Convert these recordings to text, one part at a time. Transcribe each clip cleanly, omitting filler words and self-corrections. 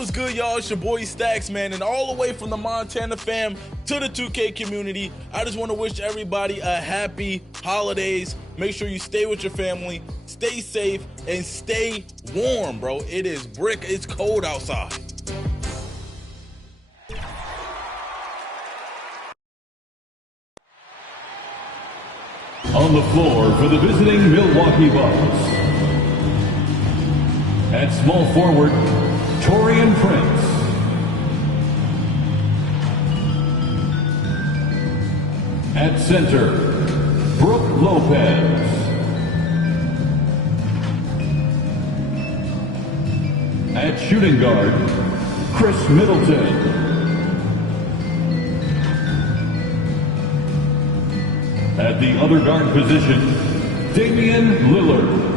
was good, y'all? It's your boy Stacks, man, and all the way from the Montana fam to the 2K community, I just want to wish everybody a happy holidays. Make sure you stay with your family, stay safe, and stay warm, bro. It is it's cold outside. On the floor for the visiting Milwaukee Bucks. At small forward, Taurean Prince. At center, Brook Lopez. At shooting guard, Chris Middleton. At the other guard position, Damian Lillard.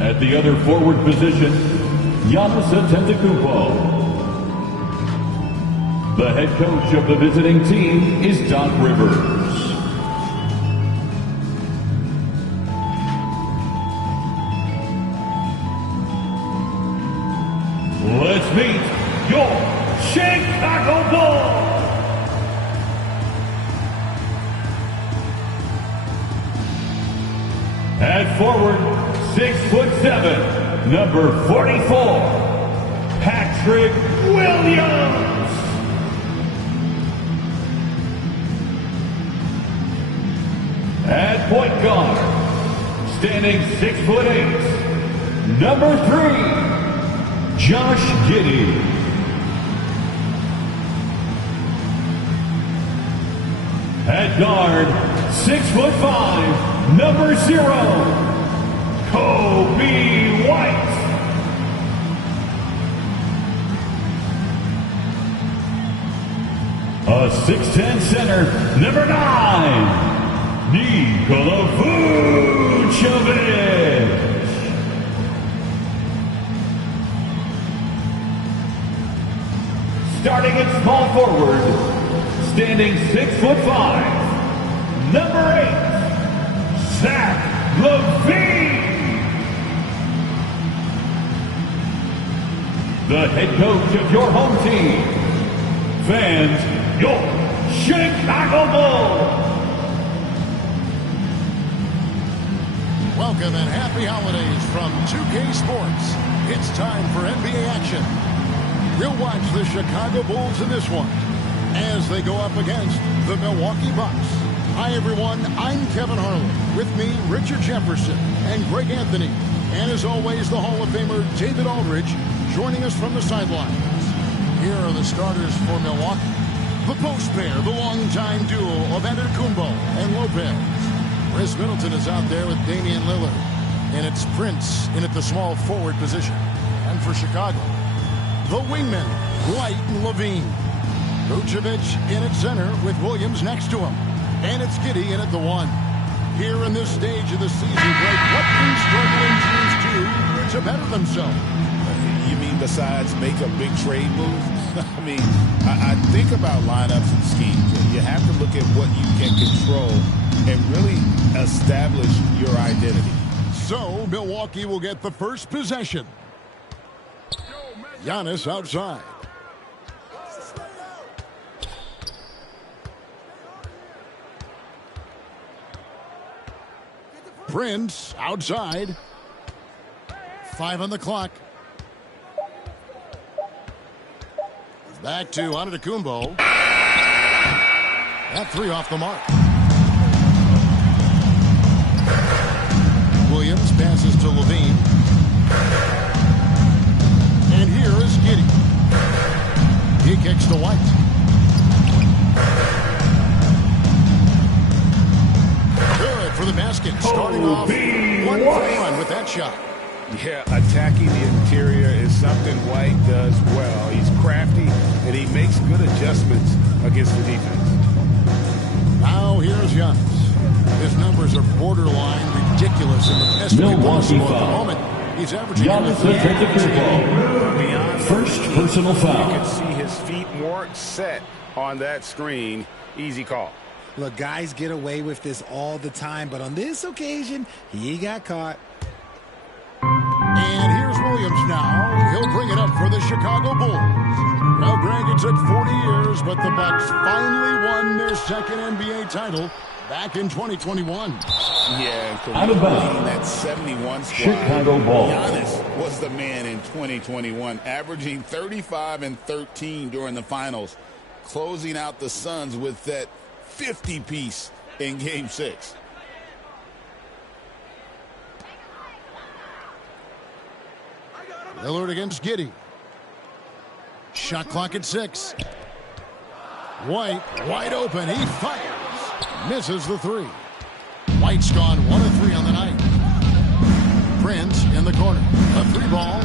At the other forward position, Giannis Antetokounmpo. The head coach of the visiting team is Doc Rivers. Let's meet your Chicago Bulls. At forward, 6'7", number 44, Patrick Williams. At point guard, standing 6'8", number 3, Josh Giddey. At guard, 6'5", number 0, Kobe White. A 6'10" center, number 9, Nikola Vucevic. Starting at small forward, standing 6'5", number 8, Zach LaVine. The head coach of your home team. Fans, your Chicago Bulls. Welcome and happy holidays from 2K Sports. It's time for NBA action. We'll watch the Chicago Bulls in this one as they go up against the Milwaukee Bucks. Hi, everyone. I'm Kevin Harlan. With me, Richard Jefferson and Greg Anthony. And as always, the Hall of Famer David Aldridge joining us from the sidelines. Here are the starters for Milwaukee. The post pair, the longtime duo of Antetokounmpo and Lopez. Chris Middleton is out there with Damian Lillard. And it's Prince in at the small forward position. And for Chicago, the wingmen, White and LaVine. Vucevic in at center with Williams next to him. And it's Giddey in at the 1. Here in this stage of the season, Greg, what can struggling teams do to better themselves? You mean besides make a big trade move? I mean, I think about lineups and schemes. You have to look at what you can control and really establish your identity. So, Milwaukee will get the first possession. Giannis outside. Prince outside. 5 on the clock. Back to Antetokounmpo. That 3 off the mark. Williams passes to LaVine. And here is Giddey. He kicks to White. Good for the basket. Starting off 1-for-1 with that shot. Yeah, attacking the interior is something White does well. He's crafty, and he makes good adjustments against the defense. Now here's Giannis. His numbers are borderline ridiculous in the best way possible at the moment. He's averaging Giannis Antetokounmpo. First personal foul. You can see his feet weren't set on that screen. Easy call. Look, guys get away with this all the time, but on this occasion, he got caught. And here's Williams now. He'll bring it up for the Chicago Bulls. Well, Greg, it took 40 years, but the Bucks finally won their second NBA title back in 2021. Yeah, Out of bounds. that 71 squad. Chicago Bulls. Giannis was the man in 2021, averaging 35 and 13 during the finals, closing out the Suns with that 50-piece in Game 6. Lillard against Giddey. Shot clock at 6. White wide open. He fires. Misses the 3. White's gone 1 of 3 on the night. Prince in the corner. A 3 ball.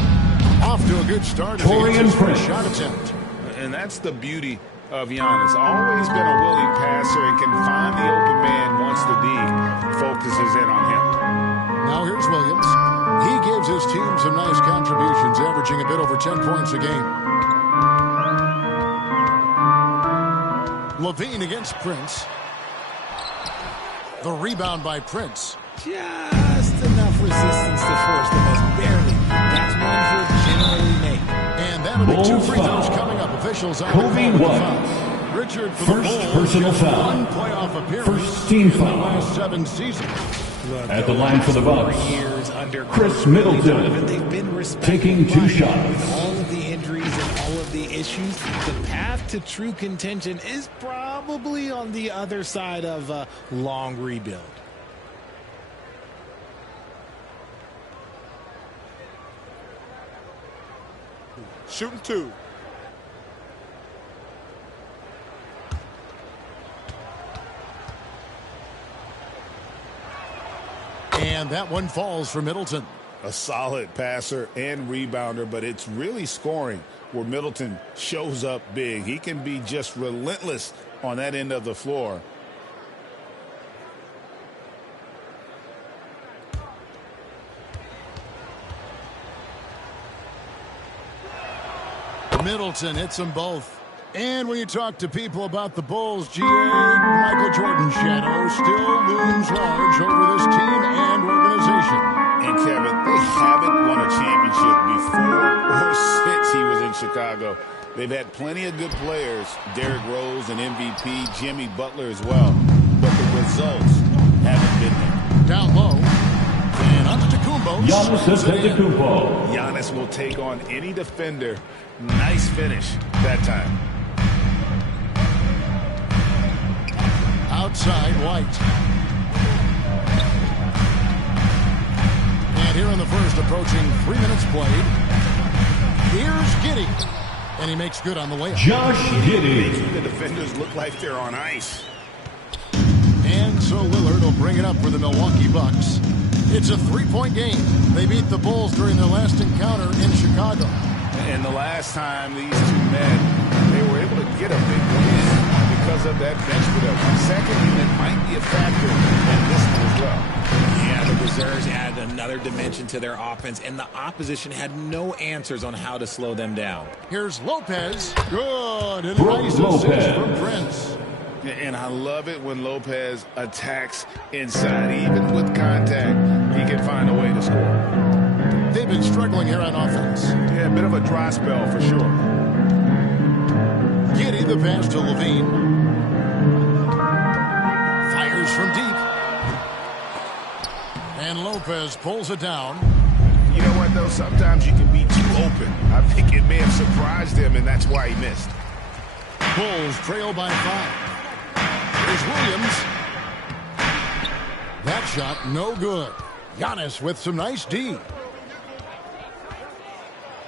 Off to a good start. Taurean Prince. Shot attempt. And that's the beauty of Giannis. Always been a willing passer and can find the open man once the D focuses in on him. Now here's Williams. He gives his team some nice contributions, averaging a bit over 10 points a game. Levine against Prince. The rebound by Prince. Just enough resistance to force the miss. Barely. That's one he'll generally make. And that'll be 2 Bulls free throws foul. coming up. Officials on Kobe the call. White. Richard for First the Bulls. personal foul. 1 playoff appearance First team in the foul. last 7 seasons. Look, At the line for the Bucks, 4 years under Chris Billy Middleton, Donovan, they've been respected, taking 2 but shots. with all of the injuries and all of the issues, the path to true contention is probably on the other side of a long rebuild. Shooting 2. And that one falls for Middleton. A solid passer and rebounder, but it's really scoring where Middleton shows up big. He can be just relentless on that end of the floor. Middleton hits them both. And when you talk to people about the Bulls, GA, Michael Jordan's shadow still looms large over this team and organization. And Kevin, they haven't won a championship before or since he was in Chicago. They've had plenty of good players, Derrick Rose and MVP, Jimmy Butler as well. But the results haven't been there. Down low. And Antetokounmpo. Giannis Antetokounmpo. Giannis will take on any defender. Nice finish that time. Outside, White. And here in the first, approaching 3 minutes played. Here's Giddey. And he makes good on the layup. Josh Giddey. Making the defenders look like they're on ice. And so Lillard will bring it up for the Milwaukee Bucks. It's a 3-point game. They beat the Bulls during their last encounter in Chicago. And the last time these two met, they were able to get a big win because of that bench production. Second unit might be a factor in this one as well. Yeah, the reserves added another dimension to their offense, and the opposition had no answers on how to slow them down. Here's Lopez. Good. And a Brook nice Lopez. assist from Prince. And I love it when Lopez attacks inside. Even with contact, he can find a way to score. They've been struggling here on offense. Yeah, a bit of a dry spell for sure. Giddey, the pass to Levine. Fires from deep. And Lopez pulls it down. You know what, though? Sometimes you can be too open. I think it may have surprised him, and that's why he missed. Bulls trail by 5. Here's Williams. That shot, no good. Giannis with some nice D.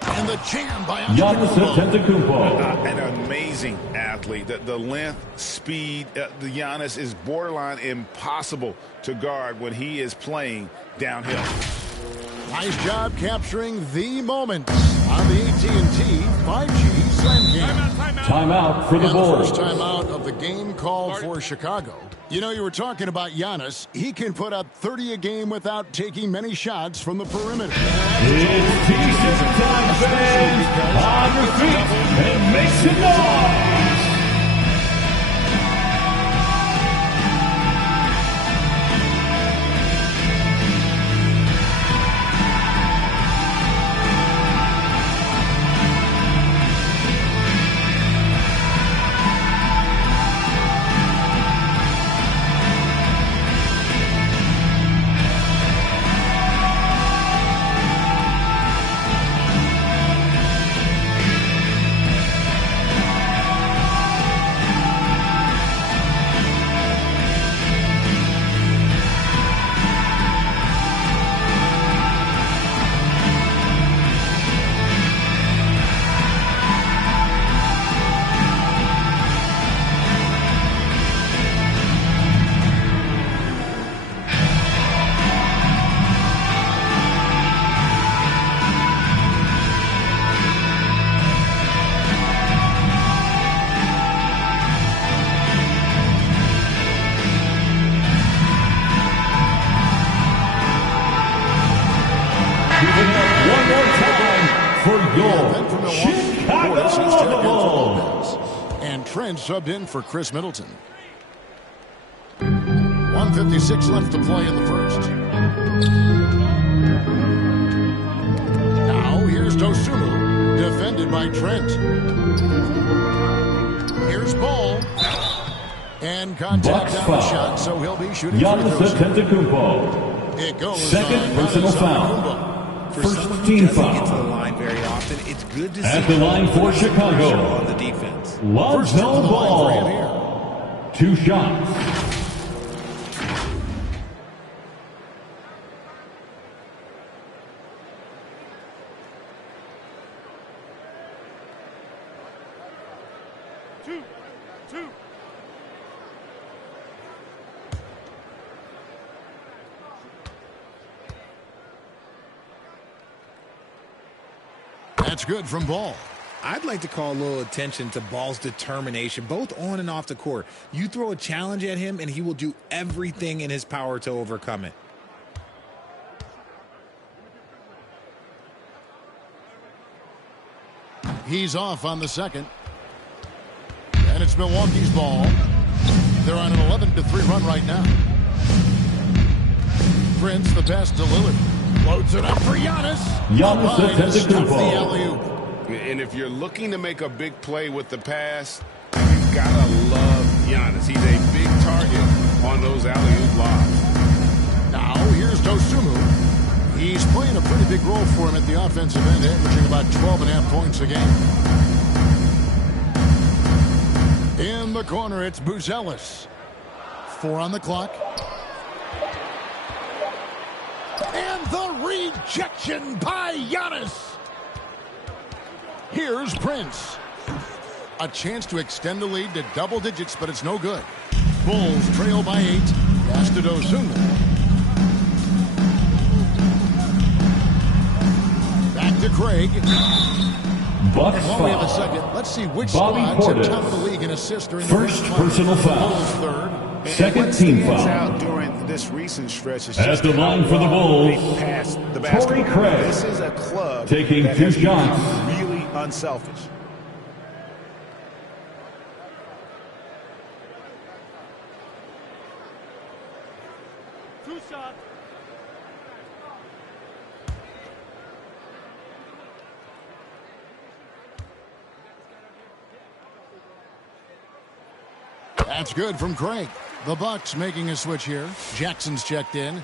And the jam by Giannis Antetokounmpo. An amazing athlete. The length, speed, the Giannis is borderline impossible to guard when he is playing downhill. Nice job capturing the moment on the AT&T 5G Slam Game. Timeout for the And the Bulls. first timeout of the game called for Chicago. You know, you were talking about Giannis. He can put up 30 a game without taking many shots from the perimeter. It's T-shirt time, fans. On your feet and make some noise. Trent subbed in for Chris Middleton. 1:56 left to play in the first. Now here's Dosunmu, defended by Trent. Here's Ball. And contact on the shot, so he'll be shooting Giannis free throws. Antetokounmpo. It goes Second on personal Giannis foul. Antetokounmpo. For First someone team who doesn't foul. get to the line very often, it's good to see At the line for pressure Chicago. on the defense. First to the Lonzo line for him Ball. 2 shots. That's good from Ball. I'd like to call a little attention to Ball's determination, both on and off the court. You throw a challenge at him, and he will do everything in his power to overcome it. He's off on the second. And it's Milwaukee's ball. They're on an 11-3 run right now. Prince, the pass to Lillard. Loads it up for Giannis. Giannis Stuff the Antetokounmpo. alley-oop. And if you're looking to make a big play with the pass, you've got to love Giannis. He's a big target on those alley-oop lobs. Now here's Dosunmu. He's playing a pretty big role for him at the offensive end, averaging about 12.5 points a game. In the corner, it's Buzelis. 4 on the clock. And the rejection by Giannis. Here's Prince. A chance to extend the lead to double digits, but it's no good. Bulls trail by 8. Pass to Dosunmu. Back to Craig. Bucks And while we have a foul. second, let's see which Bobby squads are Portis. top of the league in assists during First the personal foul. Bulls third. Second What team stands foul. out during this recent stretch is At just the line for the how Bulls, they pass the Torrey basketball. Craig. This is a club Taking that 2 has become shots. really unselfish. That's good from Craig. The Bucks making a switch here. Jackson's checked in.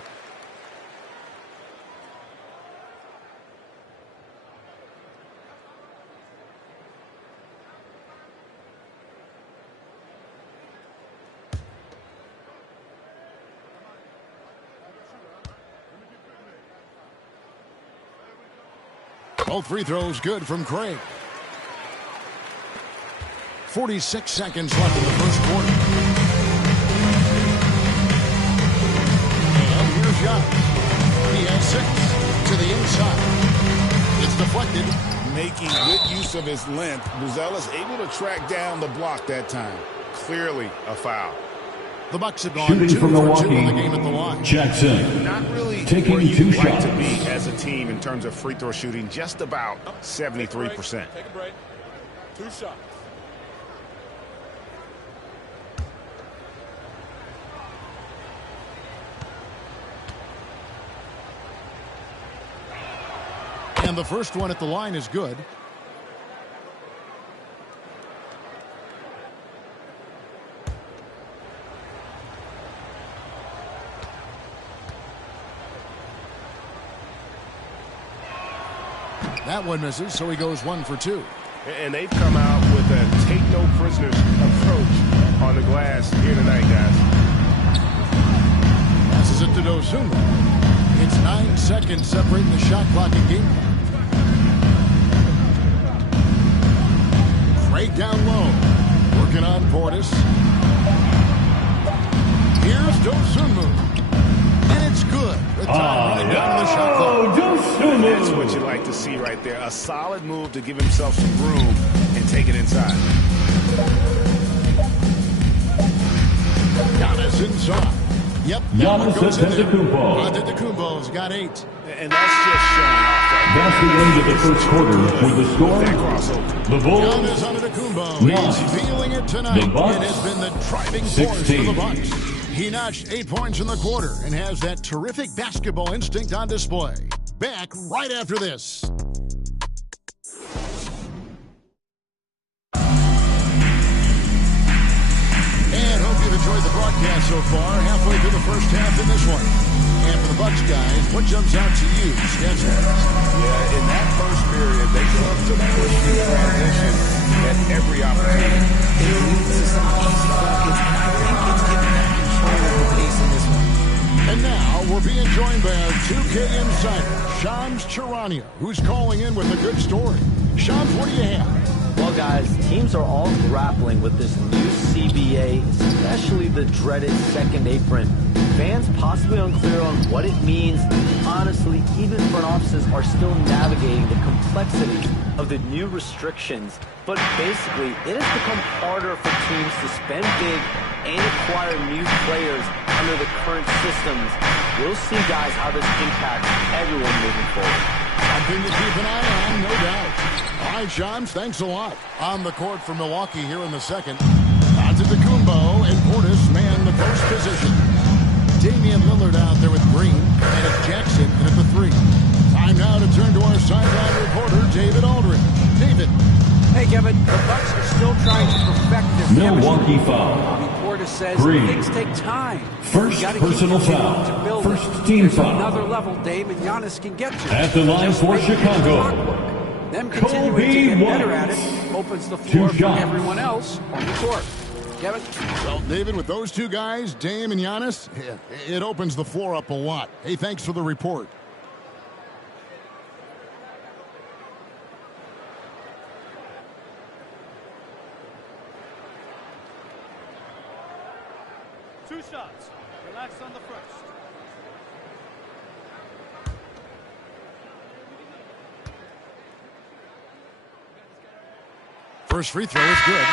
Both free throws good from Craig. 46 seconds left in the first quarter. And here's Giannis. He has 6 to the inside. It's deflected. Making good use of his length, Buzelis able to track down the block that time. Clearly a foul. The Bucks have gone Shooting 2 from for 2 Milwaukee, in the game at the line. Jackson. Not really Taking where you'd 2 like shots. to be as a team in terms of free throw shooting, just about 73%. Take a break. 2 shots. And the first one at the line is good. That one misses, so he goes 1 for 2. And they've come out with a take no prisoners approach on the glass here tonight, guys. Passes it to Dosunmu. It's 9 seconds separating the shot clock and game clock. Craig down low. Working on Portis. Here's Dosunmu. And it's good. The time running down the shot clock. That's what you like to see right there. A solid move to give himself some room and take it inside. Giannis inside. Yep, that one goes in there. Antetokounmpo. Antetokounmpo's got 8. And that's just showing off. That's the end of the first quarter with the score. The Bulls, Giannis Antetokounmpo 9. is feeling it tonight. The Bucks, It has been the driving force for 16. the Bucks. He notched 8 points in the quarter and has that terrific basketball instinct on display. Back right after this. And hope you've enjoyed the broadcast so far. Halfway through the first half in this one. And for the Bucks guys, what jumps out to you, stats-wise? Yeah, in that first period, they love to push the transition at every opportunity. It leads to some easy buckets, and I think it's given them control of the pace in this one. And now we're being joined by our 2K insider, Shams Charania, who's calling in with a good story. Shams, what do you have? Well, guys, teams are all grappling with this new CBA, especially the dreaded second apron. Fans possibly unclear on what it means. Honestly, even front offices are still navigating the complexities of the new restrictions. But basically, it has become harder for teams to spend big and acquire new players under the current systems. We'll see, guys, how this impacts everyone moving forward. Something to keep an eye on, no doubt. All right, Shams, thanks a lot. On the court for Milwaukee here in the second. Antetokounmpo and Portis man the post position. Damian Lillard out there with Green, and it's Jackson in at the 3. Time now to turn to our sideline reporter, David Aldridge. David. Hey, Kevin, the Bucks are still trying to perfect their Milwaukee chemistry. foul. Bobby Portis says Green. things take time. First You gotta keep personal continuing foul. to build First it. team There's foul. another level Dame and Giannis can get to. At the line Just for make it Chicago, clockwork. Them continuing Kobe to get better White. at it opens the 2 floor for shots. everyone else on the court. Kevin? Well, David, with those two guys, Dame and Giannis, it opens the floor up a lot. Hey, thanks for the report. Two shots. Relax on the first. First free throw is good.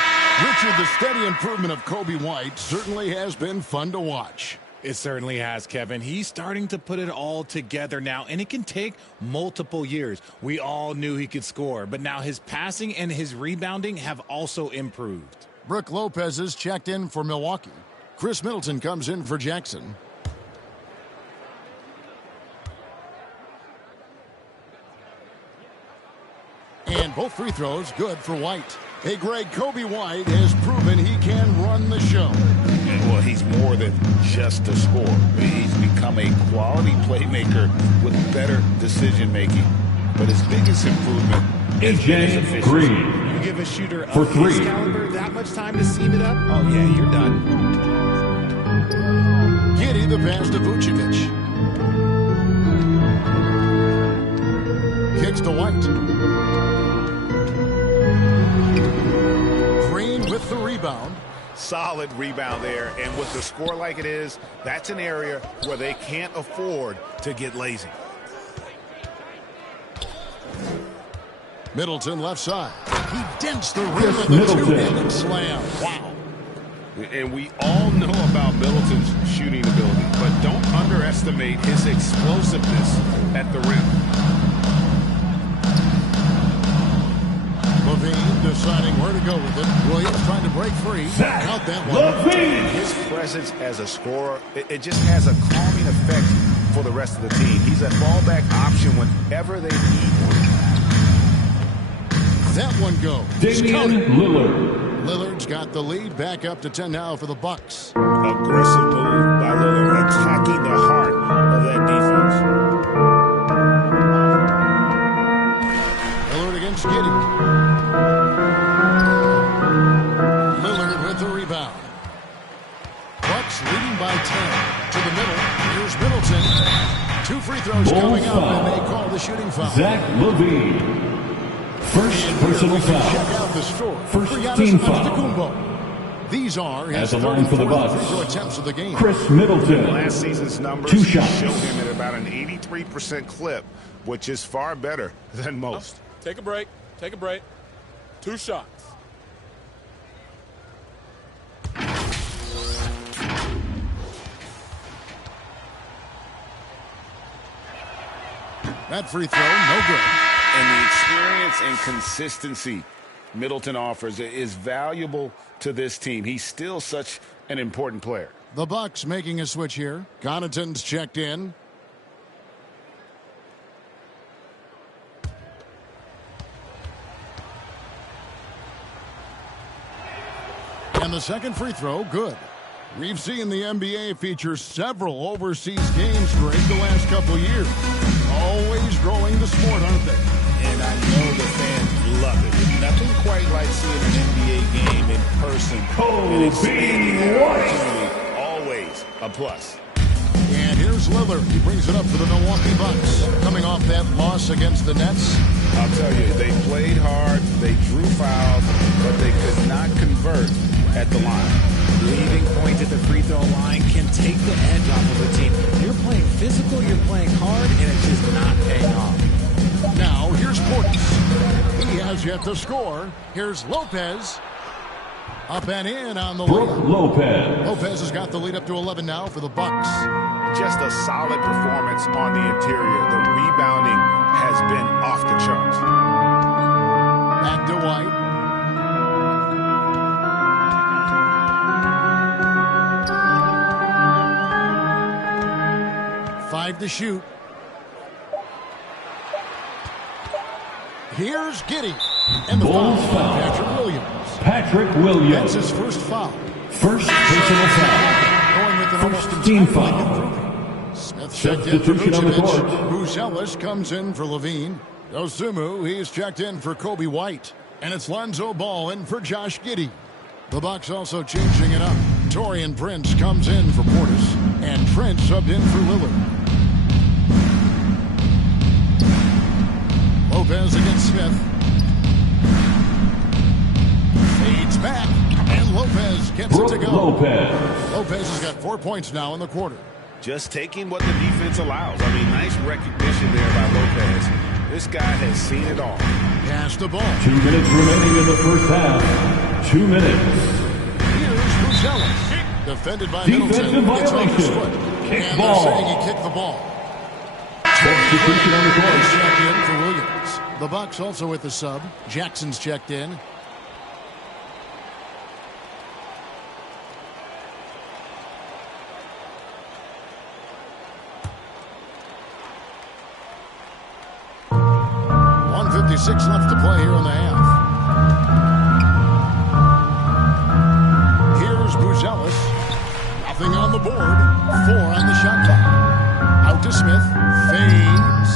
Richard, the steady improvement of Kobe White certainly has been fun to watch. It certainly has, Kevin. He's starting to put it all together now, and it can take multiple years. We all knew he could score, but now his passing and his rebounding have also improved. Brook Lopez is checked in for Milwaukee. Chris Middleton comes in for Jackson. And both free throws good for White. Hey, Greg, Kobe White has proven he can run the show. Well, he's more than just a scorer. He's become a quality playmaker with better decision-making. But his biggest improvement is his AJ efficiency. Green. You give a shooter For of three. his caliber that much time to seam it up, oh yeah, you're done. Giddey the pass to Vucevic. Kicks to White. Green with the rebound. Solid rebound there, and with the score like it is, that's an area where they can't afford to get lazy. Middleton left side. He dents the rim Chris with a Middleton. two-handed slam. Wow. And we all know about Middleton's shooting ability, but don't underestimate his explosiveness at the rim. Levine deciding where to go with it. Williams trying to break free. Zach Out that one. LaVine. His presence as a scorer, it just has a calming effect for the rest of the team. He's a fallback option whenever they need one. That one goes. Damian Counted. Lillard. Lillard's got the lead. Back up to 10 now for the Bucks. Aggressive move by Lillard, attacking the heart of that defense. Lillard against Giddey. Lillard with the rebound. Bucks leading by 10 to the middle. Here's Middleton. 2 free throws Ball coming up, foul. and they call the shooting foul. Zach LaVine. First And personal here we can foul. check out the score. First for Giannis team foul. Antetokounmpo. These are At his the line for the 34th Bucks. free throw attempts of the game. Chris Middleton. Last season's numbers 2 shots. show him at about an 83% clip, which is far better than most. Take a break. Take a break. 2 shots. That free throw, no good. And the experience and consistency Middleton offers is valuable to this team. He's still such an important player. The Bucks making a switch here. Connaughton's checked in. And the second free throw, good. We've seen the NBA feature several overseas games, Greg, the last couple years. Always growing the sport, aren't they? And I know the fans love it. There's nothing quite like seeing an NBA game in person. And expanding that opportunity, always a plus. And here's Lillard. He brings it up for the Milwaukee Bucks. Coming off that loss against the Nets. I'll tell you, they played hard, they drew fouls, but they could not convert at the line. Leaving points at the free throw line can take the edge off of a team. You're playing physical, you're playing hard, and it's just not paying off. Now, here's Portis. He has yet to score. Here's Lopez. Up and in on the Brook lead. Lopez. Lopez has got the lead up to 11 now for the Bucks. Just a solid performance on the interior. The rebounding has been off the charts. Back to White. Five to shoot. Here's Giddey. And the foul Bulls on foul. Patrick Williams. Patrick Williams. That's his first foul. First personal foul. Going with an almost First team entirely foul. improvement. Smith checked in for Substitution on the Vucevic. court. Buzelis comes in for Levine. Dosumu, he's checked in for Kobe White. And it's Lonzo Ball in for Josh Giddey. The Bucks also changing it up. Taurean Prince comes in for Portis. And Trent subbed in for Lillard. Lopez against Smith. Fades back. And Lopez gets Brook it to go. Lopez. Lopez has got 4 points now in the quarter. Just taking what the defense allows. I mean, nice recognition there by Lopez. This guy has seen it all. Pass the ball. 2 minutes remaining in the first half. 2 minutes. Here's Buzelis. Defended by Defensive Middleton. Gets on his violation. foot. Kick And ball. they're saying he kicked the ball. Substitution on the He's court. checked in for Williams. The Bucks also with the sub. Jackson's checked in. .156 left to play here in the half. Here's Buzelis. Nothing on the board. 4 on the shot clock. Out to Smith. Fades.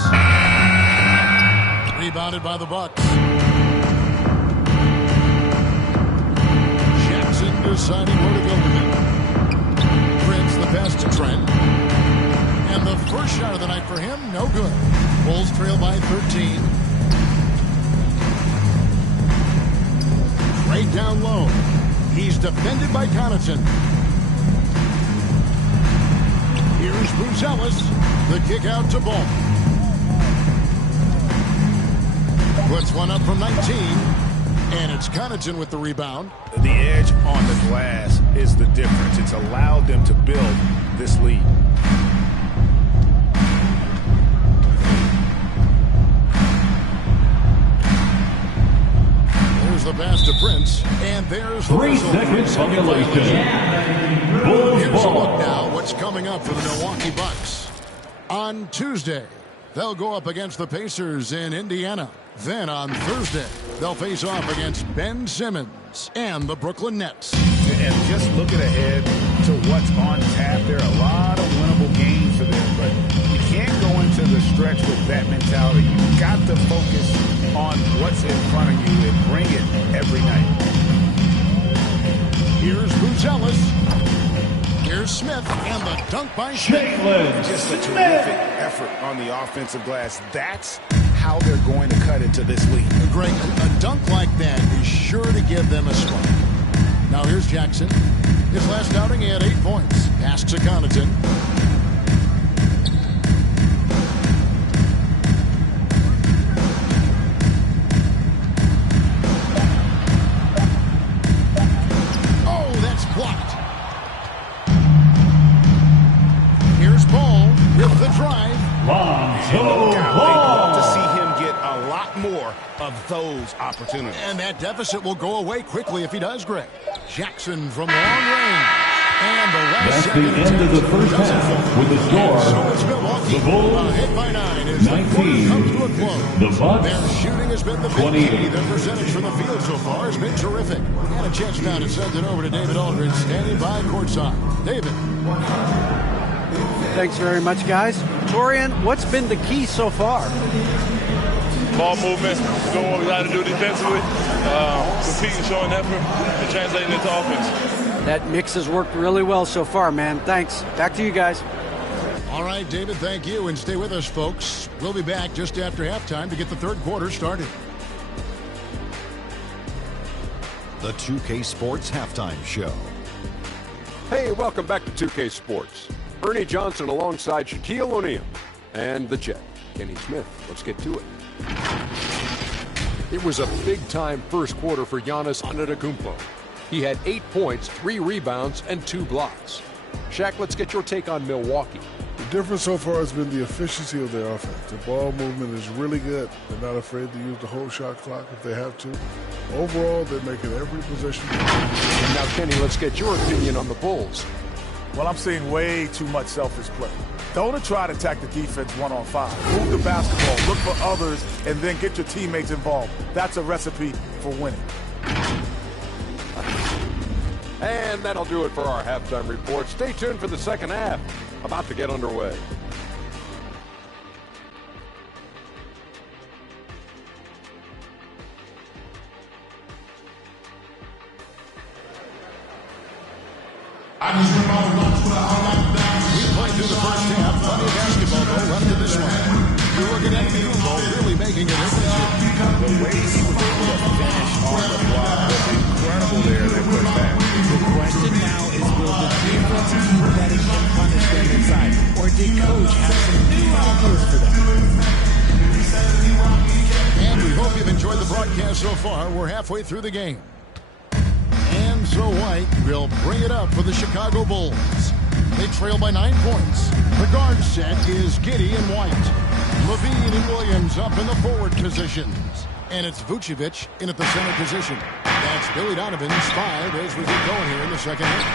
Rebounded by the Bucks. Jackson deciding where to go with it. Prince the pass to Trent. And the first shot of the night for him, no good. Bulls trail by 13. Right down low. He's defended by Connaughton. Here's Buzelis. The kick out to Ball. Puts one up from 19. And it's Connaughton with the rebound. The edge on the glass is the difference. It's allowed them to build this lead. There's the pass to Prince. And there's the 3 whistle. seconds regulation. Bulls Here's a look ball. now what's coming up for the Milwaukee Bucks. On Tuesday, they'll go up against the Pacers in Indiana. Then on Thursday, they'll face off against Ben Simmons and the Brooklyn Nets. And just looking ahead to what's on tap, there are a lot of winnable games for them, but you can't go into the stretch with that mentality. You've got to focus on what's in front of you and bring it every night. Here's Buzelis. Here's Smith and the dunk by Smith. Just a terrific effort on the offensive glass. That's how they're going to cut into this lead. Greg, a dunk like that is sure to give them a spark. Now here's Jackson. His last outing, he had 8 points. Pass to Connaughton. Oh, that's blocked. Here's Ball with the drive. Lonzo Ball. of those opportunities. And that deficit will go away quickly if he does, Greg. Jackson from long range. And the last That's the end of the first half with the score. So it's Milwaukee. The Bulls, Hit by 9 as 19. the quarter comes to a close. The Bucks, Their shooting has been the 28. big key. Their percentage from the field so far has been terrific. And a chance now to send it over to David Aldridge, standing by courtside. David. Thanks very much, guys. Torian, what's been the key so far? Ball movement, doing what we got to do defensively, competing, showing effort, and translating into offense. That mix has worked really well so far, man. Thanks. Back to you guys. All right, David, thank you. And stay with us, folks. We'll be back just after halftime to get the third quarter started. The 2K Sports Halftime Show. Hey, welcome back to 2K Sports. Ernie Johnson alongside Shaquille O'Neal and the Jet, Kenny Smith. Let's get to it. It was a big-time first quarter for Giannis Antetokounmpo. He had 8 points, 3 rebounds, and 2 blocks. Shaq, let's get your take on Milwaukee. The difference so far has been the efficiency of their offense. The ball movement is really good. They're not afraid to use the whole shot clock if they have to. Overall, they're making every possession. And now, Kenny, let's get your opinion on the Bulls. Well, I'm seeing way too much selfish play. Don't try to attack the defense 1-on-5. Move the basketball, look for others, and then get your teammates involved. That's a recipe for winning. And that'll do it for our halftime report. Stay tuned for the second half. About to get underway. We played through the first half. Plenty of basketball, though, left in this one. You look at Antetokounmpo really making a difference here. The way he was able to finish on the block was incredible there. They put back. The question now is, will the defense keep letting him punish them inside? Or did Coach have some new ideas for them? And we hope you've enjoyed the broadcast so far. We're halfway through the game. And so White will bring it up for the Chicago Bulls. They trail by 9 points. The guard set is Giddey and White. Levine and Williams up in the forward positions. And it's Vucevic in at the center position. That's Billy Donovan's 5 as we get going here in the second half.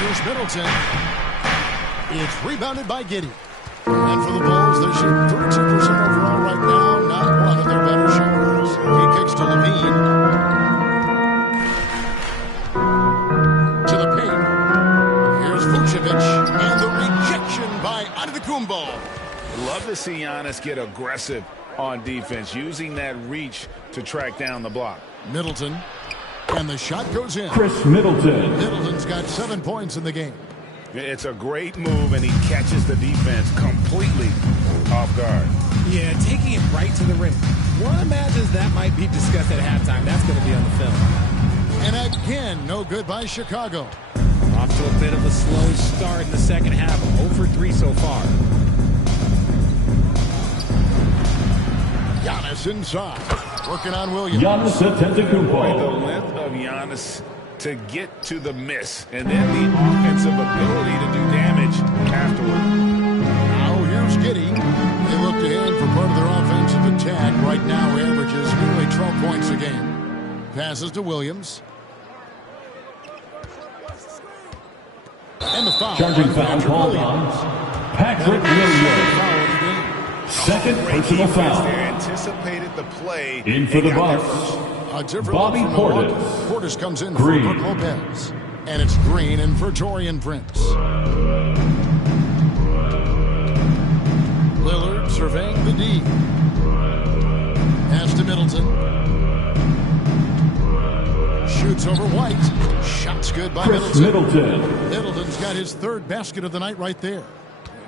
Here's Middleton. It's rebounded by Giddey. And for the Bulls, they're shooting 32% overall right now. Not one of their better shooters. He kicks to Levine. To the paint. Here's Vucevic. And the rejection by Antetokounmpo. Love to see Giannis get aggressive on defense, using that reach to track down the block. Middleton. And the shot goes in. Chris Middleton. Middleton's got 7 points in the game. It's a great move, and he catches the defense completely off guard. Yeah, taking it right to the rim. One imagines that might be discussed at halftime. That's going to be on the film. And again, no good by Chicago. Off to a bit of a slow start in the second half. 0 for 3 so far. Giannis inside. Working on Williams. Giannis Antetokounmpo. The length of Giannis to get to the miss, and then the offensive ability to do damage afterward. Now here's Giddey. They look to him for part of their offensive attack. Right now averages nearly 12 points a game. Passes to Williams. And the foul. Charging foul called on Patrick Williams. Second personal foul. Anticipated the play. In for the Bucks, Bobby Portis. Portis comes in Green. for Brook Lopez. And it's Green and for Taurean Prince. Lillard surveying the D. Pass to Middleton. Shoots over White. Shots good by Chris Middleton. Middleton. Middleton's got his 3rd basket of the night right there.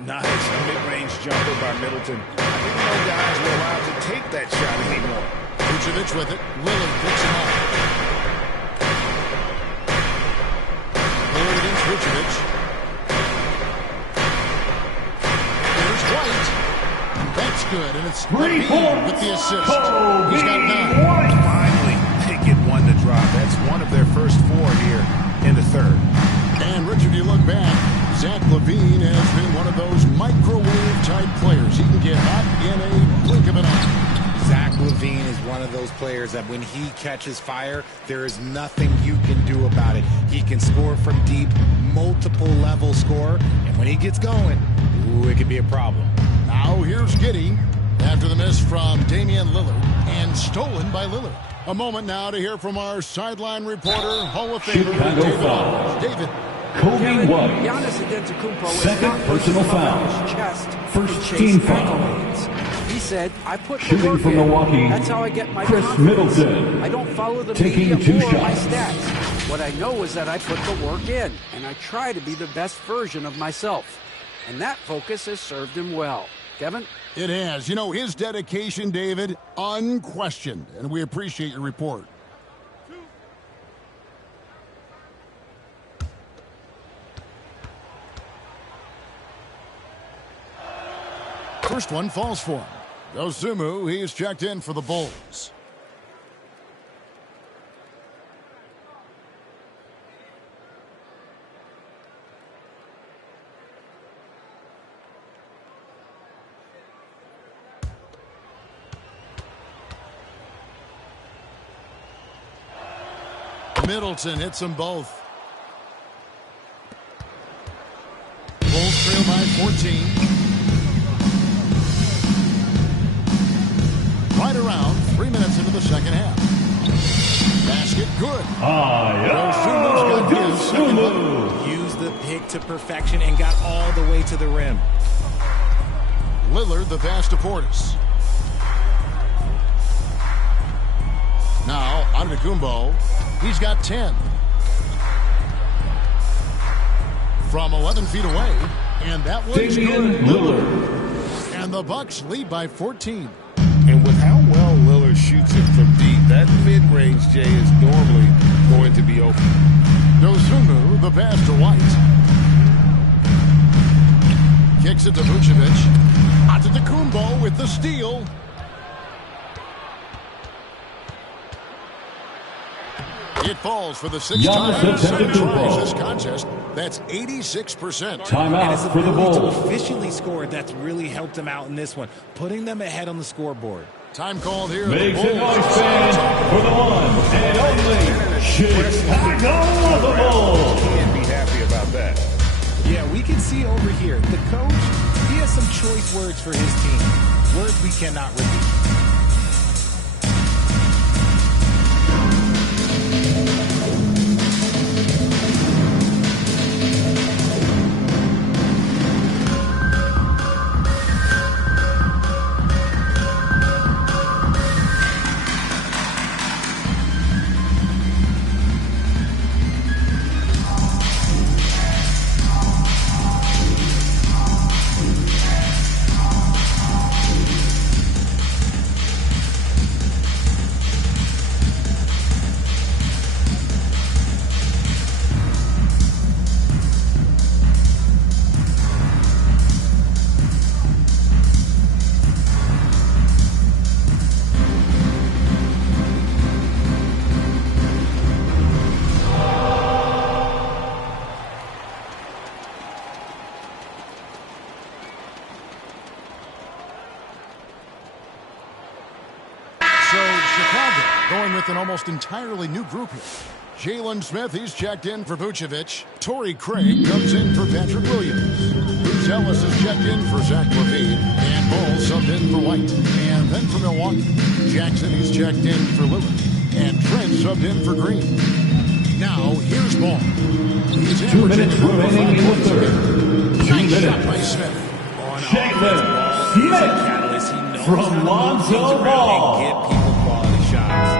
Nice mid-range jumper by Middleton. I didn't know guys were allowed to take that shot anymore. Vucevic with it. Lillard picks him up. Lillard against Vucevic. There's White. That's good, and it's 3 points with the assist. Kobe He's got 9. White. Finally, they get one to drop. That's one of their first 4 here in the third. And Richard, you look back, Zach LaVine has been one of those microwave-type players. He can get hot in a blink of an eye. Zach LaVine is one one of those players that when he catches fire, there is nothing you can do about it. He can score from deep, multiple level score, and when he gets going, ooh, it could be a problem. Now here's Giddey after the miss from Damian Lillard and stolen by Lillard. A moment now to hear from our sideline reporter, Hall of Famer David. Kobe White. Giannis Antetokounmpo Second personal foul. His chest First team foul. He said, I put the Shooting work from in. Milwaukee, That's how I get my Chris confidence. Middleton. I don't follow the Taking media 2 or my shots. stats. What I know is that I put the work in, and I try to be the best version of myself. And that focus has served him well. Kevin? It has. You know, his dedication, David, unquestioned. And we appreciate your report. First one falls for him. Dosunmu, he's checked in for the Bulls. Middleton hits them both. Bulls trail by 14. Right around 3 minutes into the second half. Basket good. Used the pick to perfection and got all the way to the rim. Lillard the pass to Portis. Now Antetokounmpo. He's got 10. From 11 feet away. And that one's good. Lillard. And the Bucks lead by 14. And with how well Lillard shoots it from deep, that mid-range, Jay, is normally going to be open. Dosunmu, the pass to White. Kicks it to Vucevic. Antetokounmpo with the steal. It falls for the 6th time. This contest, that's 86%. Timeout for the Bulls. To officially score, that's really helped them out in this one, putting them ahead on the scoreboard. Time called here. Make some noise, fans, for the one and only Chicago Bulls. Can't be happy about that. Yeah, we can see over here, the coach, he has some choice words for his team. Words we cannot repeat. An almost entirely new group here. Jalen Smith, he's checked in for Vucevic. Torrey Craig comes in for Patrick Williams. Bruce Ellis is checked in for Zach LaVine. And Ball subbed in for White. And then for Milwaukee, Jackson, he's checked in for Lillard. And Trent subbed in for Green. Now, here's Ball. He's 2 minutes remaining in the third. 2 nice minutes. shot by Smith. Jalen Smith from Lonzo Ball. Get people quality shots.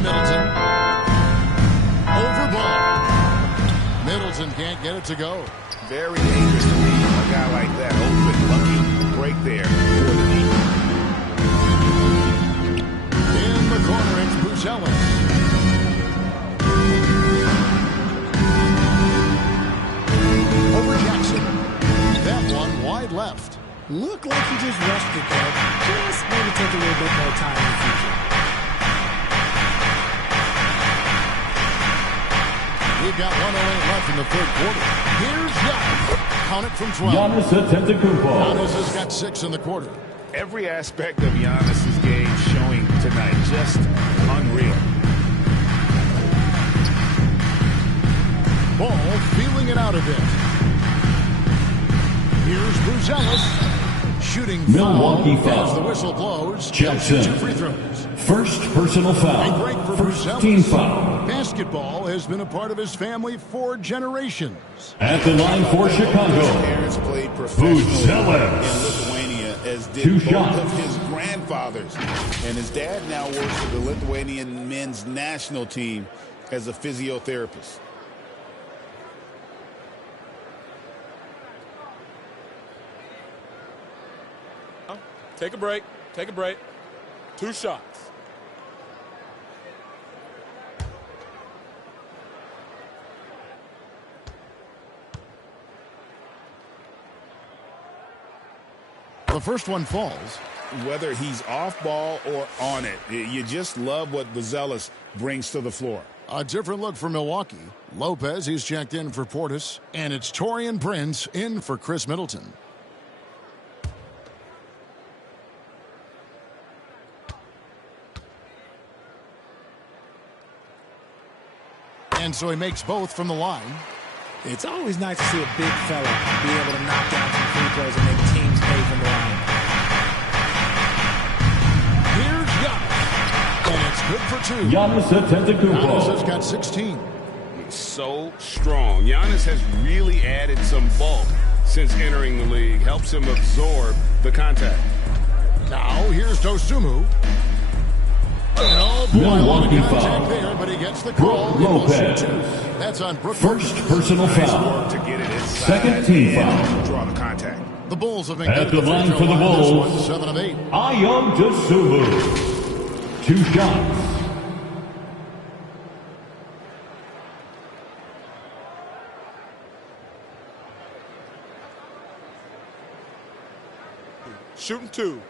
Middleton. Over Ball. Middleton can't get it to go. Very dangerous to leave a guy like that open. Lucky break there for the knee. In the corner, it's Bruce Ellis. Over Jackson. That one wide left. Look like he just rushed it, Kev. Just maybe take a little bit more time in the future. We've got 1:08 left in the third quarter. Here's Giannis. Count it from 12. Giannis Antetokounmpo. Giannis has got 6 in the quarter. Every aspect of Giannis's game showing tonight. Just unreal. Ball feeling it out a bit. Here's Buzelis. Shooting Milwaukee foul as the foul. whistle blows. Jackson. 2 free throws. First personal And foul. great for First Buzelis. team foul. Basketball has been a part of his family for generations. At the line for His Chicago. parents played professionally in Buzelis. Lithuania, as did 2 both shots. of his grandfathers. And his dad now works for the Lithuanian men's national team as a physiotherapist. Take a break. Take a break. 2 shots. The first one falls. Whether he's off ball or on it, you just love what Buzelis brings to the floor. A different look for Milwaukee. Lopez, he's checked in for Portis. And it's Taurean Prince in for Chris Middleton. And so he makes both from the line. It's always nice to see a big fella be able to knock down some free throws and make teams pay from the line. Here's Giannis. And it's good for 2. Giannis Antetokounmpo. Giannis has got 16. He's so strong. Giannis has really added some bulk since entering the league. Helps him absorb the contact. Now here's Dosunmu. No, Milwaukee foul. there, but he gets the call. Brook Lopez. That's on Brook First Lopez. personal foul. To get it inside Second team foul. and draw the contact. The Bulls have been At good the line free for throw the line. This Bulls. one, 7 of 8. Ayo Dosunmu. 2 shots. Shooting 2.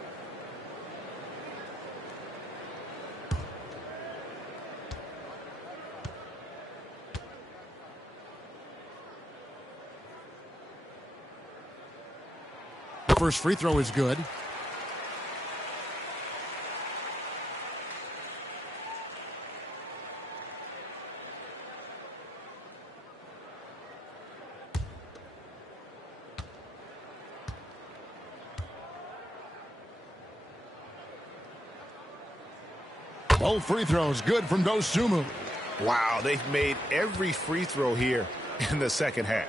First free throw is good. Both free throws good from Dosunmu. Wow, they've made every free throw here in the second half.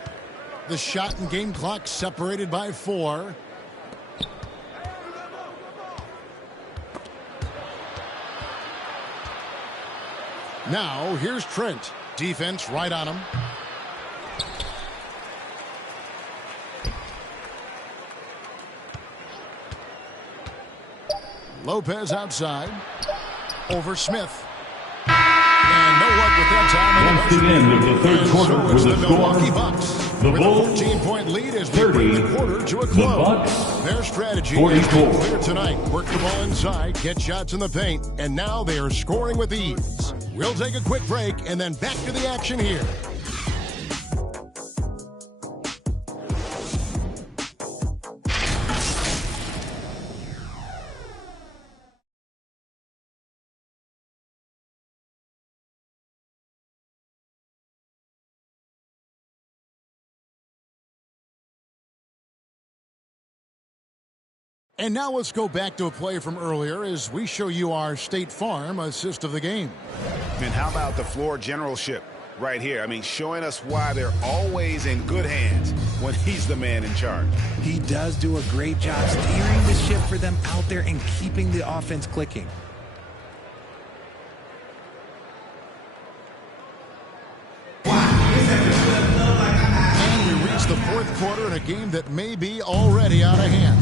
The shot and game clock separated by 4. Now, here's Trent. Defense right on him. Lopez outside. Over Smith. And no luck with that time. That's the end of the third quarter with the the Milwaukee score. Bucks. The with Bulls, a 14-point lead as we bring 30. the quarter to a The close. Bucks, Their strategy has 44. been clear tonight. Work the ball inside, get shots in the paint, and now they are scoring with ease. We'll take a quick break and then back to the action here. And now let's go back to a play from earlier as we show you our State Farm assist of the game. And how about the floor generalship right here? I mean, showing us why they're always in good hands when he's the man in charge. He does do a great job steering the ship for them out there and keeping the offense clicking. And we reach the fourth quarter in a game that may be already out of hand.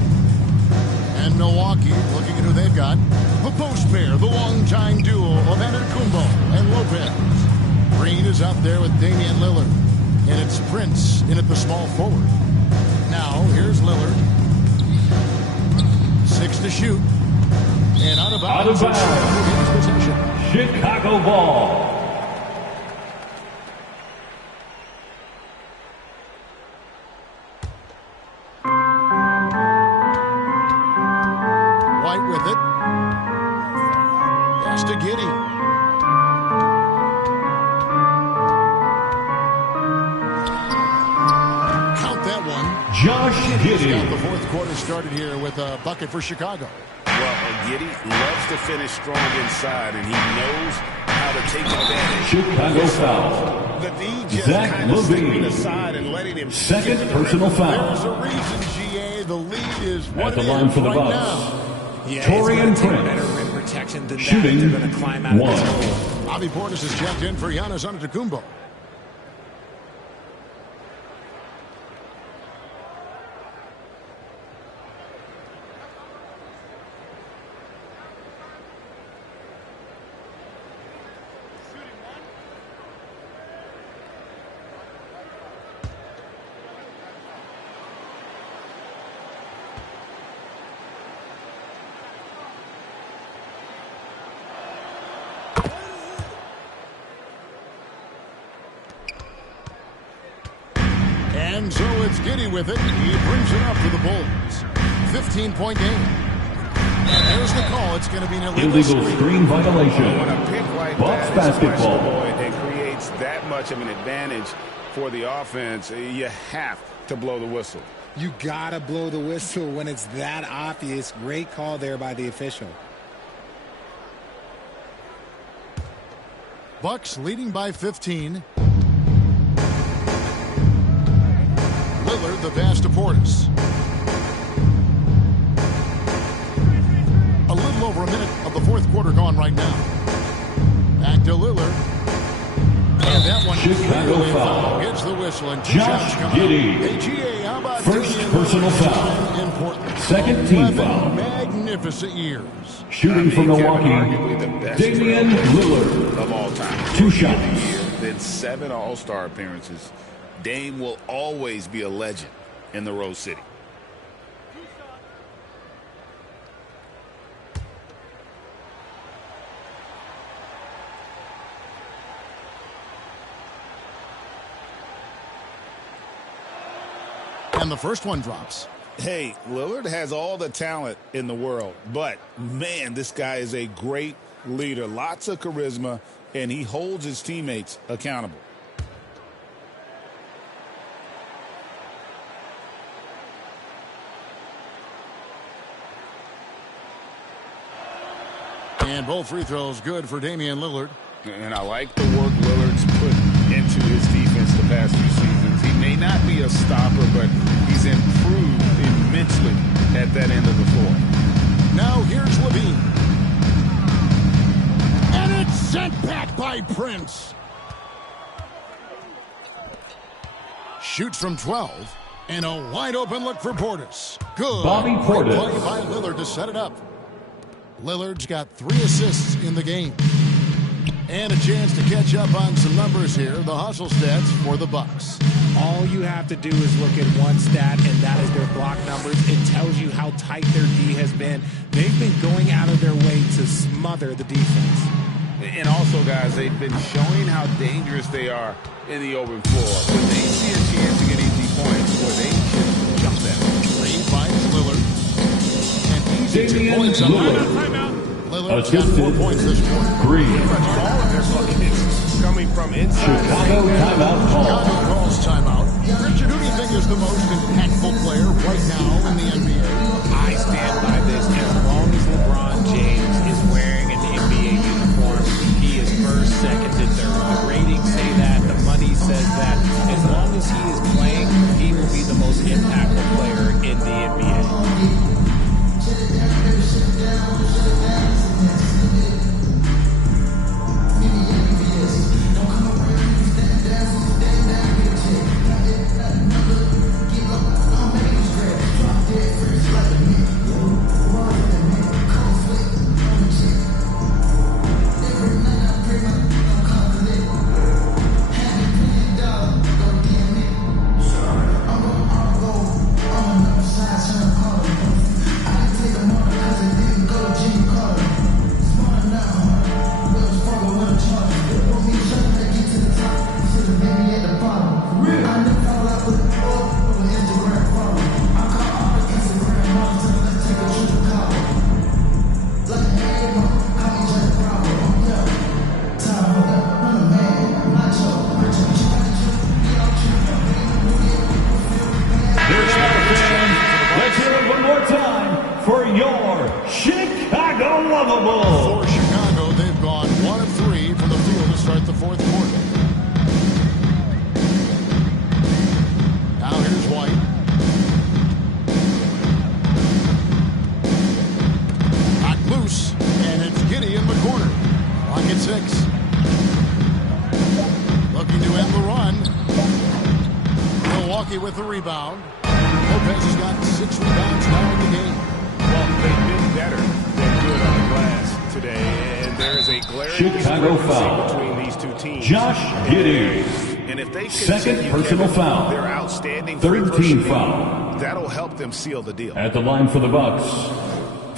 And Milwaukee, looking at who they've got, the post pair, the longtime duo of Antetokounmpo and Lopez. Green is up there with Damian Lillard. And it's Prince in at the small forward. Now, here's Lillard. 6 to shoot. And out of bounds. Chicago ball. with it. Pass to Giddey. Count that one. Josh Giddey. Got the fourth quarter started here with a bucket for Chicago. Well, Giddey loves to finish strong inside, and he knows how to take advantage. Chicago foul. The D just Zach kind of stepping LaVine. aside and letting him. Second personal foul. There's a reason, GA. The lead is At what the it line is for the right Bucks. now. Yeah, Torian Prince. better rim protection than Shooting that. They're going to climb out of this hole. Bobby Portis is checked in for Giannis Antetokounmpo. And so it's Giddey with it. He brings it up for the Bulls. 15-point game. And there's the call. It's going to be an Illegal screen violation. When a pick like Bucks that is basketball. questionable and creates that much of an advantage for the offense, you have to blow the whistle. You got to blow the whistle when it's that obvious. Great call there by the official. Bucks leading by 15. Lillard, the pass to Portis. A little over a minute of the fourth quarter gone right now. Back to Lillard. And that one Chicago foul. gets the whistle and two Josh shots come Giddey. out. Hey, GA, how about First Damian personal Lillard foul. in Portland? Second team 11 foul. magnificent years. Shooting for Milwaukee, Arguably the best Damian Lillard. of all time. Two Rookie of the shots. year, then 7 All-Star appearances. Dame will always be a legend in the Rose City. And the first one drops. Hey, Lillard has all the talent in the world, but man, this guy is a great leader. Lots of charisma, and he holds his teammates accountable. And both free throws good for Damian Lillard. And I like the work Lillard's put into his defense the past few seasons. He may not be a stopper, but he's improved immensely at that end of the floor. Now here's LaVine. And it's sent back by Prince. Shoots from 12. And a wide open look for Portis. Good. Bobby Portis. Play by Lillard to set it up. Lillard's got 3 assists in the game. And a chance to catch up on some numbers here. The hustle stats for the Bucks. All you have to do is look at one stat, and that is their block numbers. It tells you how tight their D has been. They've been going out of their way to smother the defense. And also, guys, they've been showing how dangerous they are in the open floor. When they see a chance to get easy points, boy, they can jump that. Green finds Lillard. And easy 2 Damian points. Lillard. Lillard's got 4 points this quarter. Green. All of their buckets coming from inside. Chicago timeout call. Chicago calls timeout. Richard, who do you think is the most impactful player right now in the NBA? I stand by this. As long as LeBron James is wearing an NBA uniform, he is first, second, and third. The ratings say that. The money says that. As long as he is playing, he will be the most impactful player in the NBA. the rebound. Lopez has got 6 rebounds now in the game. Well, they've been better than good on the glass today, and there is a glaring Chicago foul between these two teams. Josh Giddey. And if they Second personal foul. Their outstanding Third team foul. that'll help them seal the deal. At the line for the Bucks,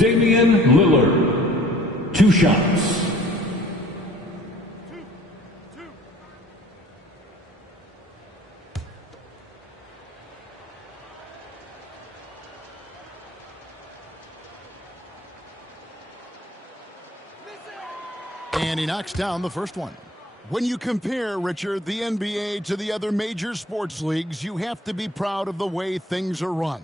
Damian Lillard. 2 shots. And he knocks down the first one. When you compare, Richard, the NBA to the other major sports leagues, you have to be proud of the way things are run.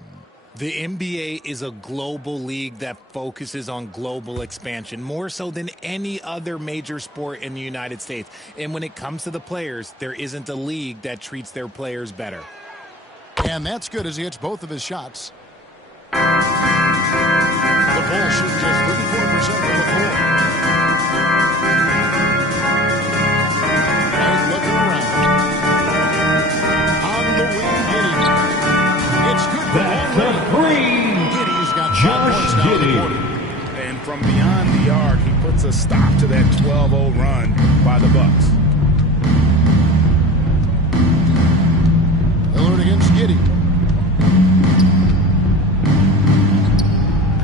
The NBA is a global league that focuses on global expansion, more so than any other major sport in the United States. And when it comes to the players, there isn't a league that treats their players better. And that's good as he hits both of his shots. The Bulls shoot just 34% from the floor. Josh Giddey. And from beyond the arc, he puts a stop to that 12-0 run by the Bucks. Lillard against Giddey.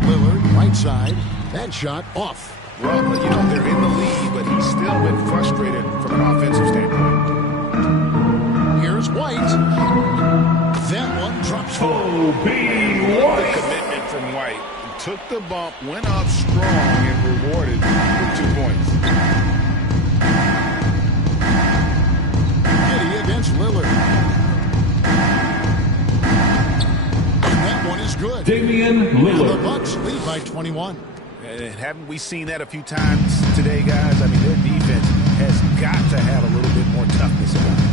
Lillard, right side. That shot off. Well, you know, they're in the lead, but he's still been frustrated from an offensive standpoint. Here's White. That one drops for The commitment from White. Took the bump, went up strong, and rewarded with 2 points. Giddey against Lillard. And that one is good. Damian Lillard. And the Bucks lead by 21. And haven't we seen that a few times today, guys? I mean, their defense has got to have a little bit more toughness about it.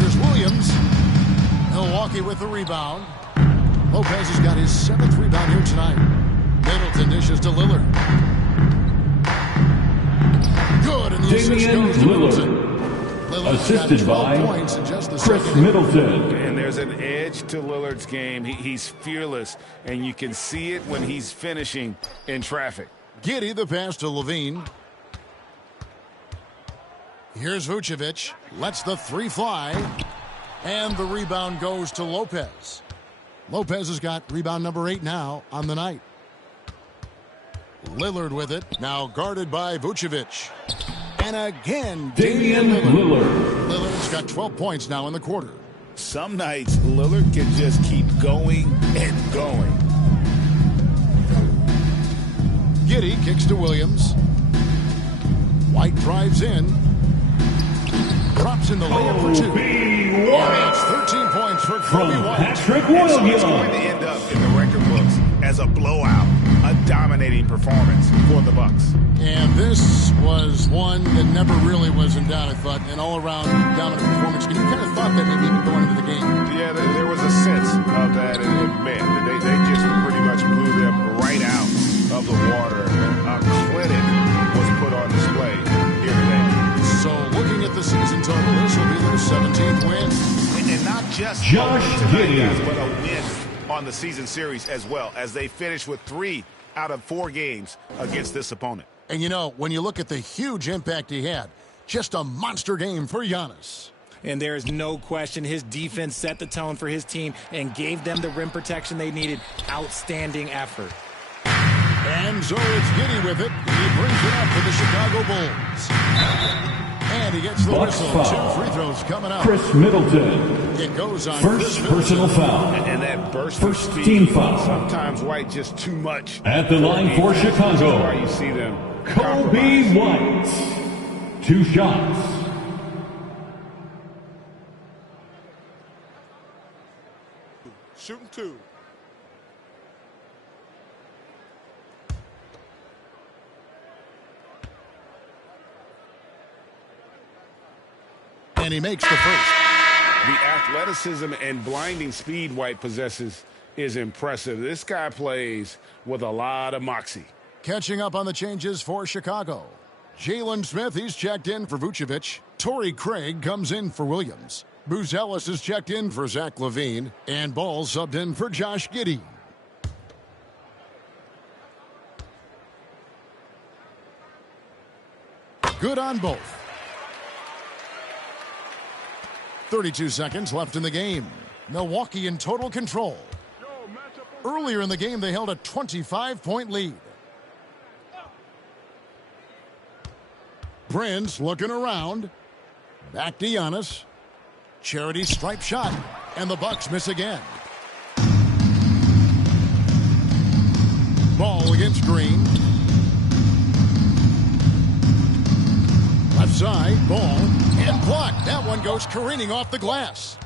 Here's Williams. Milwaukee with the rebound. Lopez has got his 7th rebound here tonight. Middleton dishes to Lillard. Good, and the assist goes to Middleton. Assisted by Chris Middleton. And there's an edge to Lillard's game. He's fearless, and you can see it when he's finishing in traffic. Giddey, the pass to Levine. Here's Vucevic. Lets the 3 fly. And the rebound goes to Lopez. Lopez has got rebound number 8 now on the night. Lillard with it. Now guarded by Vucevic. And again, Damian Lillard. Lillard's got 12 points now in the quarter. Some nights, Lillard can just keep going and going. Giddey kicks to Williams. White drives in. Drops in the layup for 2. And that's 13 points for Kobe White. Patrick Williams. Williams. It's going to end up in the record books as a blowout, a dominating performance for the Bucks. And this was one that never really was in doubt, I thought, an all-around dominant performance. And you kind of thought that maybe even going into the game. Yeah, there was a sense of that, and man, they just pretty much blew them right out of the water. A clinic was put on display here today. So looking at the season total, this will be their 17th win. And not just Josh Giddey, but a win on the season series as well, as they finished with 3 out of 4 games against this opponent. And you know, when you look at the huge impact he had, just a monster game for Giannis. And there is no question his defense set the tone for his team and gave them the rim protection they needed. Outstanding effort. And so it's Giddey with it. He brings it up for the Chicago Bulls. And he gets the Bucks whistle. foul. 2 free throws coming up. Chris Middleton. It goes on First personal foul. And that burst First of speed, team foul. sometimes White just too much. At the line for Chicago, That's why you see them Kobe White. 2 shots. Shooting 2. And he makes the first. The athleticism and blinding speed White possesses is impressive. This guy plays with a lot of moxie. Catching up on the changes for Chicago. Jalen Smith, he's checked in for Vucevic. Torrey Craig comes in for Williams. Booz Ellis is checked in for Zach LaVine. And Ball subbed in for Josh Giddey. Good on both. 32 seconds left in the game. Milwaukee in total control. Earlier in the game, they held a 25-point lead. Prince looking around. Back to Giannis. Charity stripe shot. And the Bucks miss again. Ball against Green. Left side, Ball, and blocked. That one goes careening off the glass.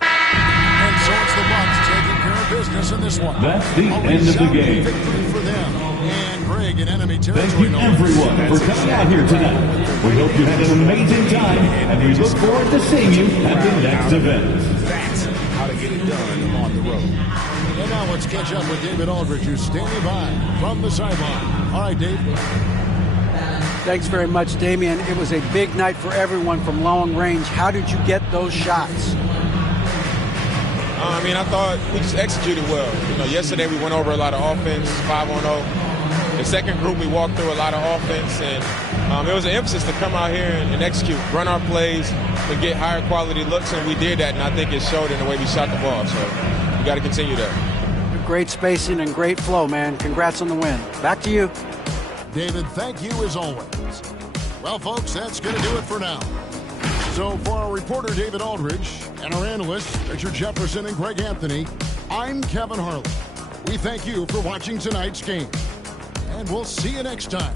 And so it's the Bucks taking care of business in this one. That's the end of the game. Victory for them. And Greg in enemy territory. Thank you everyone for coming out here tonight. We hope you had an amazing time, and we look forward to seeing you at the next event. That's how to get it done on the road. And now let's catch up with David Aldridge, who's standing by from the sideline. All right, Dave. Thanks very much, Damian. It was a big night for everyone from long range. How did you get those shots? I thought we just executed well. Yesterday we went over a lot of offense, 5-on-0. The second group, we walked through a lot of offense, and it was an emphasis to come out here and execute, run our plays, to get higher quality looks, and we did that, and I think it showed in the way we shot the ball. So we got to continue that. Great spacing and great flow, man. Congrats on the win. Back to you. David, thank you as always. Well, folks, that's going to do it for now. So for our reporter, David Aldridge, and our analysts, Richard Jefferson and Greg Anthony, I'm Kevin Harlan. We thank you for watching tonight's game, and we'll see you next time.